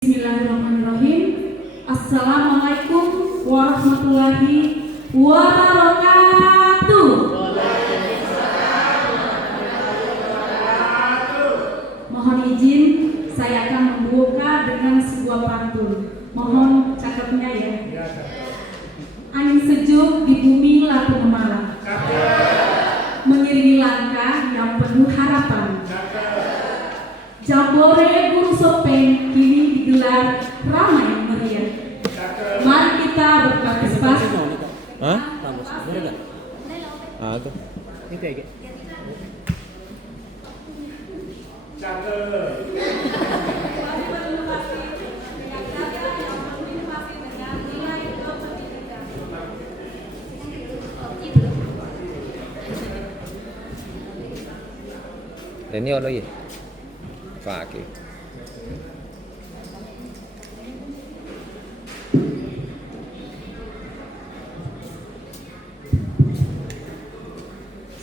Bismillahirrahmanirrahim. Assalamualaikum warahmatullahi wabarakatuh. Mohon izin, saya akan membuka dengan sebuah pantun. Mohon cakapnya ya. Angin sejuk di bumi lalu memalang, mengiringi langkah yang penuh harapan. Jambore Guru Sopeng kini digelar ramai meriah. Mari kita berpartisipasi. Ini ono ya? Fakir.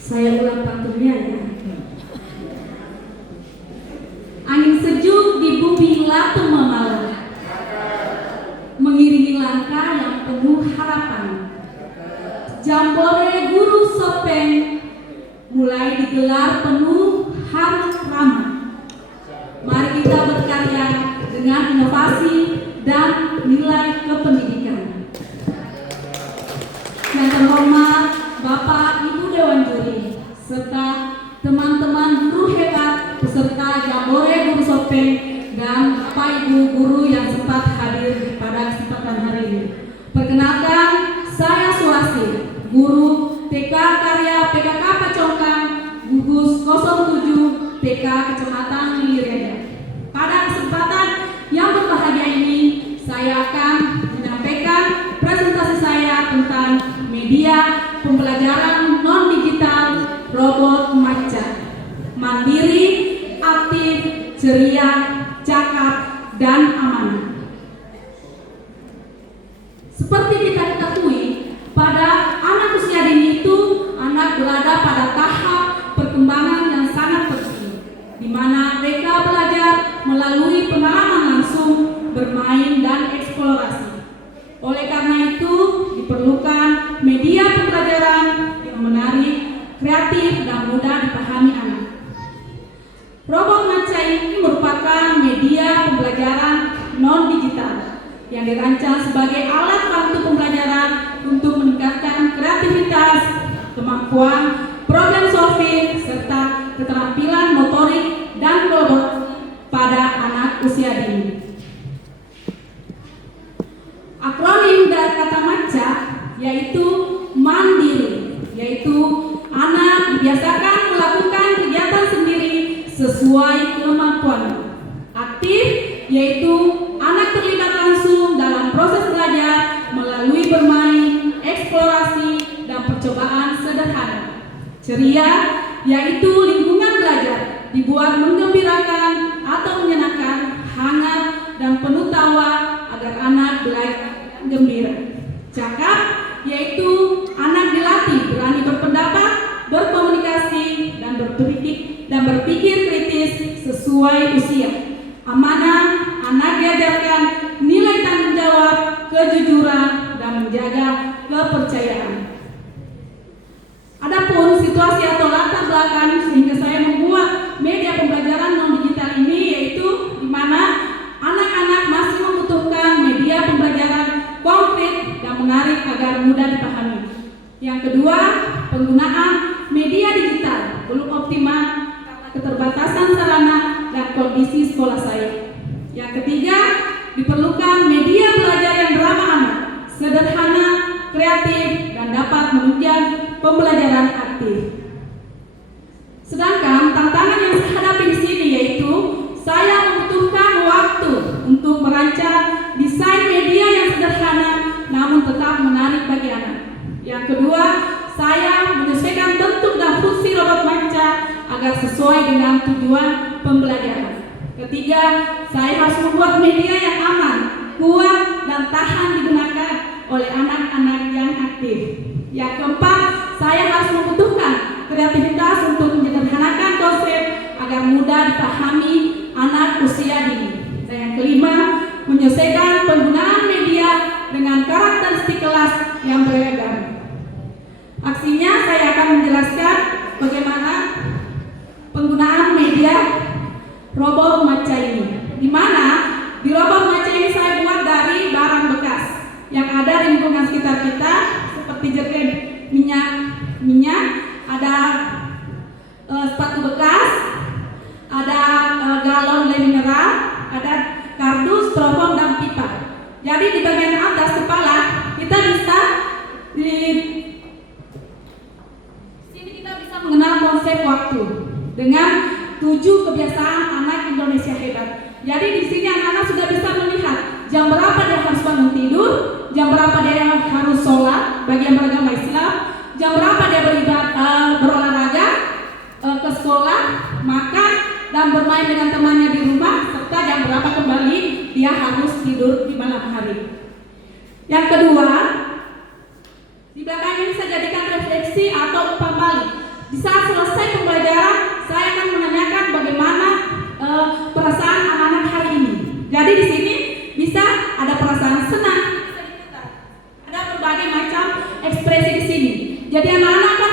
Saya ulang pantunnya ya. Angin sejuk di bumi lalu memalang, mengiringi langkah yang penuh harapan. Jambore Guru Sopeng mulai digelar penuh harum-ramah. Mari kita berkarya dengan inovasi dan nilai kependidikan. Yang terhormat Bapak Ibu Dewan Juri serta teman-teman guru hebat peserta Jambore Guru Sopeng dan Bapak Ibu guru yang sempat hadir pada kesempatan hari ini. Perkenalkan, saya Surasti, guru TK Karya PKK Pacongkang gugus 07 TK Kecamatan Lireda. Pada kesempatan yang berbahagia ini, saya akan menyampaikan presentasi saya tentang media pembelajaran non-digital robot Maca. Mandiri, aktif, ceria, cakap, dan amanah. Seperti kita ketahui, pada anak usia dini itu, anak berada pada tahap perkembangan yang sangat penting, di mana mereka belajar melalui pengalaman langsung, bermain, dan eksplorasi. Oleh karena itu, diperlukan media pembelajaran yang menarik, kreatif, dan mudah dipahami anak. Robot Maca ini merupakan media pembelajaran non-digital yang dirancang sebagai alat bantu pembelajaran untuk meningkatkan kreativitas, kemampuan problem solving, serta keterampilan motorik dan kolaborasi pada anak usia dini. Akronim dari kata Maca yaitu mandiri, yaitu anak dibiasakan melakukan kegiatan sendiri sesuai kemampuan. Aktif, yaitu anak terlibat langsung dalam proses belajar melalui bermain, eksplorasi, dan percobaan sederhana. Ceria, yaitu lingkungan belajar dibuat menggembirakan atau menyenangkan, hangat, dan penuh tawa agar anak belajar gembira. Cakap, yaitu anak dilatih berani berpendapat, berkomunikasi, dan berpikir kritis sesuai usia. Amanah, anak diajarkan nilai tanggung jawab, kejujuran, dan menjaga kepercayaan. Adapun situasi atau latar belakang sehingga saya membuat media pembelajaran non-digital ini, yaitu di mana anak-anak masih membutuhkan media pembelajaran konkret dan menarik agar mudah dipahami. Yang kedua, penggunaan media digital belum optimal karena keterbatasan sarana dan kondisi sekolah saya. Yang ketiga, diperlukan media belajar yang ramah anak, sederhana, kreatif, dan dapat menunjang pembelajaran aktif. Sedangkan tantangan yang saya hadapi di sini yaitu saya membutuhkan waktu untuk merancang desain media yang sederhana namun tetap menarik bagi anak. Yang kedua, saya menyesuaikan bentuk dan fungsi robot Maca agar sesuai dengan tujuan pembelajaran. Ketiga, saya harus membuat media yang aman, kuat, dan tahan digunakan oleh anak-anak yang aktif. Yang keempat, saya harus membutuhkan kreativitas untuk menyederhanakan konsep agar mudah dipahami anak usia dini. Dan yang kelima, menyelesaikan penggunaan media dengan karakteristik kelas yang beragam. Aksinya saya akan menjelaskan bagaimana penggunaan media robot maca ini. Di mana di robot maca ini saya buat dari barang bekas yang ada di lingkungan sekitar kita, seperti jerigen minyak, ada sepatu bekas, ada galon le mineral, ada kardus, styrofoam dan pipa. Jadi di bagian atas kepala kita bisa di sini kita bisa mengenal konsep waktu dengan 7 kebiasaan anak Indonesia hebat. Jadi di sini anak-anak sudah bisa melihat jam berapa dia harus bangun tidur, jam berapa dia harus sholat bagi yang beragama Islam, jam berapa dia berolahraga, ke sekolah, makan, dan bermain dengan temannya di rumah, serta jam berapa kembali dia harus tidur di malam hari. Yang kedua, di belakang ini saya jadikan refleksi atau umpan balik. Di saat selesai pembelajaran, saya akan menanyakan bagaimana perasaan anak-anak hari ini. Jadi di sini bisa ada perasaan senang, ada berbagai macam ekspresi di sini. Jadi anak-anak akan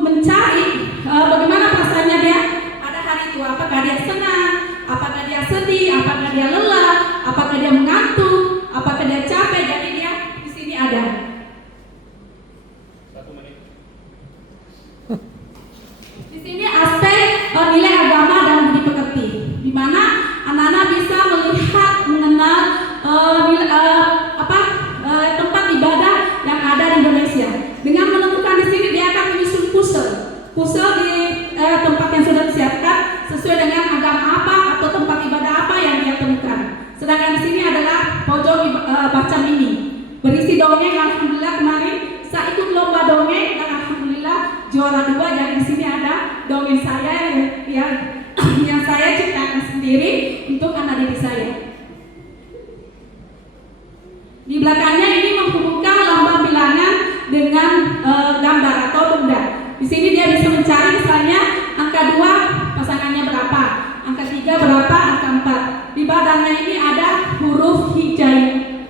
mencari bagaimana perasaannya dia ada hari itu. Apakah dia senang, apakah dia sedih, apakah dia lelah, apakah dia mengantuk, apakah dia capek. Jadi dia di sini ada. Di sini aspek nilai agama dan budi pekerti, di mana anak-anak bisa melihat, mengenal tempat ibadah yang ada di Indonesia. Dengan menemukan di sini dia akan menyusun puzzle di tempat yang sudah disiapkan sesuai dengan agama apa atau tempat ibadah apa yang dia temukan. Sedangkan di sini adalah pojok baca mini berisi dongeng. Alhamdulillah kemarin saya ikut lomba dongeng dan alhamdulillah juara 2. Jadi di sini ada dongeng saya yang saya ciptakan sendiri untuk anak didik saya. Di belakangnya ini menghubungkan lambang bilangan dengan gambar atau benda. Di sini dia bisa mencari misalnya angka 2 pasangannya berapa, angka 3 berapa, angka 4. Di badannya ini ada huruf hijaiyah.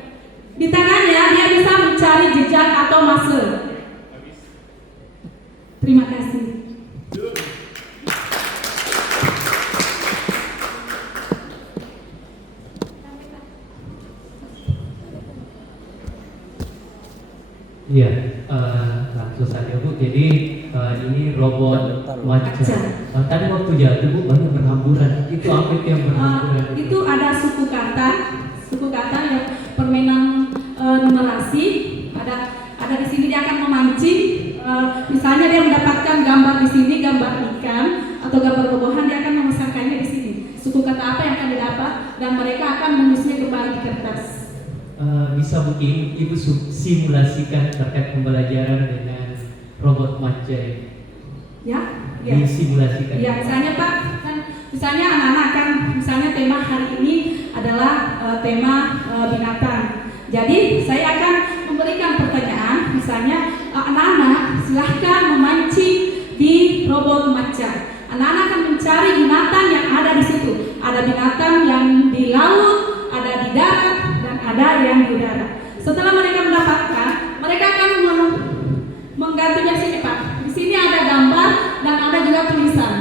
Di tangannya dia bisa mencari jejak atau muscle. Terima kasih. Iya, langsung saja Bu. Jadi ini robot maca. Tadi waktu jatuh Bu banyak berhamburan. Itu apa itu yang berhamburan? Itu ada suku kata yang permainan numerasi. Ada di sini dia akan memancing. Misalnya dia mendapatkan gambar di sini, gambar ikan atau gambar buah-buahan, dia akan memesankannya di sini. Suku kata apa yang akan didapat dan mereka akan menulisnya kembali di kertas. Bisa mungkin Ibu simulasikan terkait pembelajaran dengan robot maca Ya. Disimulasikan. Ya, misalnya Pak, misalnya anak-anak kan, misalnya tema hari ini adalah tema binatang. Jadi saya akan memberikan pertanyaan, misalnya anak-anak silahkan memancing di robot maca. Anak-anak akan mencari binatang yang ada di situ. Ada binatang yang di laut, ada di darat, dan ada yang di udara. Setelah mereka mendapatkan, mereka akan menggantinya sini Pak. Di sini ada gambar dan ada juga tulisan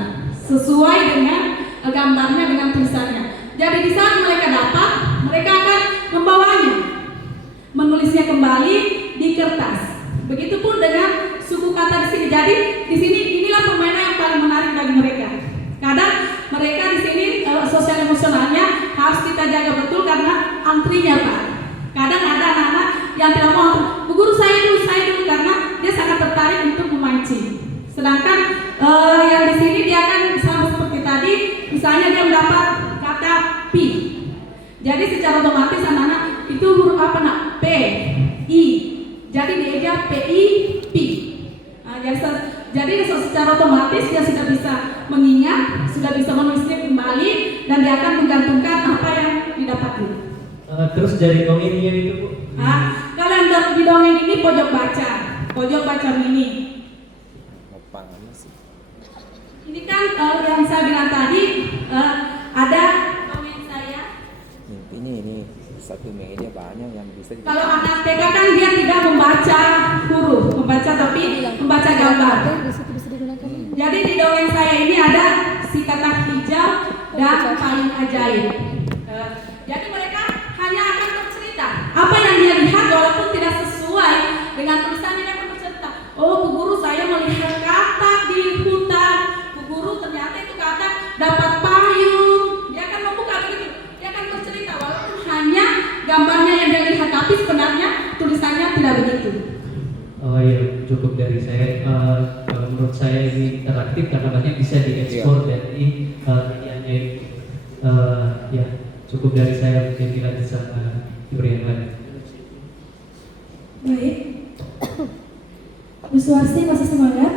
sesuai dengan gambarnya dengan tulisannya. Jadi di saat mereka dapat, mereka akan membawanya, menulisnya kembali di kertas. Begitupun dengan suku kata di sini. Jadi di sini inilah permainan yang paling menarik bagi mereka. Kadang mereka di sini sosial emosionalnya harus kita jaga betul karena antrinya Pak. Kadang ada anak-anak yang tidak mau, Bu Guru saya dulu karena dia sangat tertarik untuk memancing. Sedangkan yang di sini dia akan sama seperti tadi, misalnya dia mendapat kata pi. Jadi secara otomatis anak-anak itu huruf apa nak? P, I. Jadi dieja PI, P. Jadi secara otomatis dia sudah bisa mengingat, sudah bisa menulisnya kembali, dan dia akan menggantungkan apa yang didapati. Terus dari dongengnya itu Bu? Kalau yang di dongeng ini pojok baca mini. Ini kan yang saya bilang tadi ada dongeng saya. Ini ini satu media banyak yang bisa Kalau anak TK kan dia tidak membaca huruf, tapi membaca gambar. Jadi di dongeng saya ini ada si katak hijau dan paling ajaib. Jadi mereka hanya akan bercerita apa yang dia lihat walaupun tidak sesuai dengan tulisannya. Dia akan bercerita, oh Bu Guru saya melihat katak di hutan, Bu Guru ternyata itu katak dapat payung. Dia akan membuka begitu, dia akan bercerita walaupun hanya gambarnya yang dia lihat, tapi sebenarnya tulisannya tidak begitu. Oh iya, cukup dari saya. Menurut saya ini interaktif karena banyak bisa diekspor dari medianya itu. Ya, cukup dari saya, mungkin tidak bisa diberi yang lain. Baik. Bu Suwarsi masih semangat?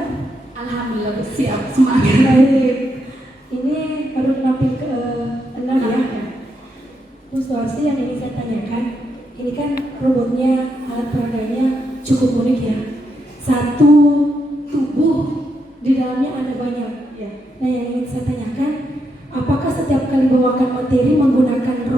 Alhamdulillah siap, semangat. Baik. Ini baru nampil ke 6 ya. Bu Suwarsi, yang ini saya tanyakan, ini kan robotnya, alat peraganya cukup unik ya. Satu tubuh di dalamnya ada banyak. Ya. Nah yang ingin saya tanyakan, apakah setiap kali bawakan materi menggunakan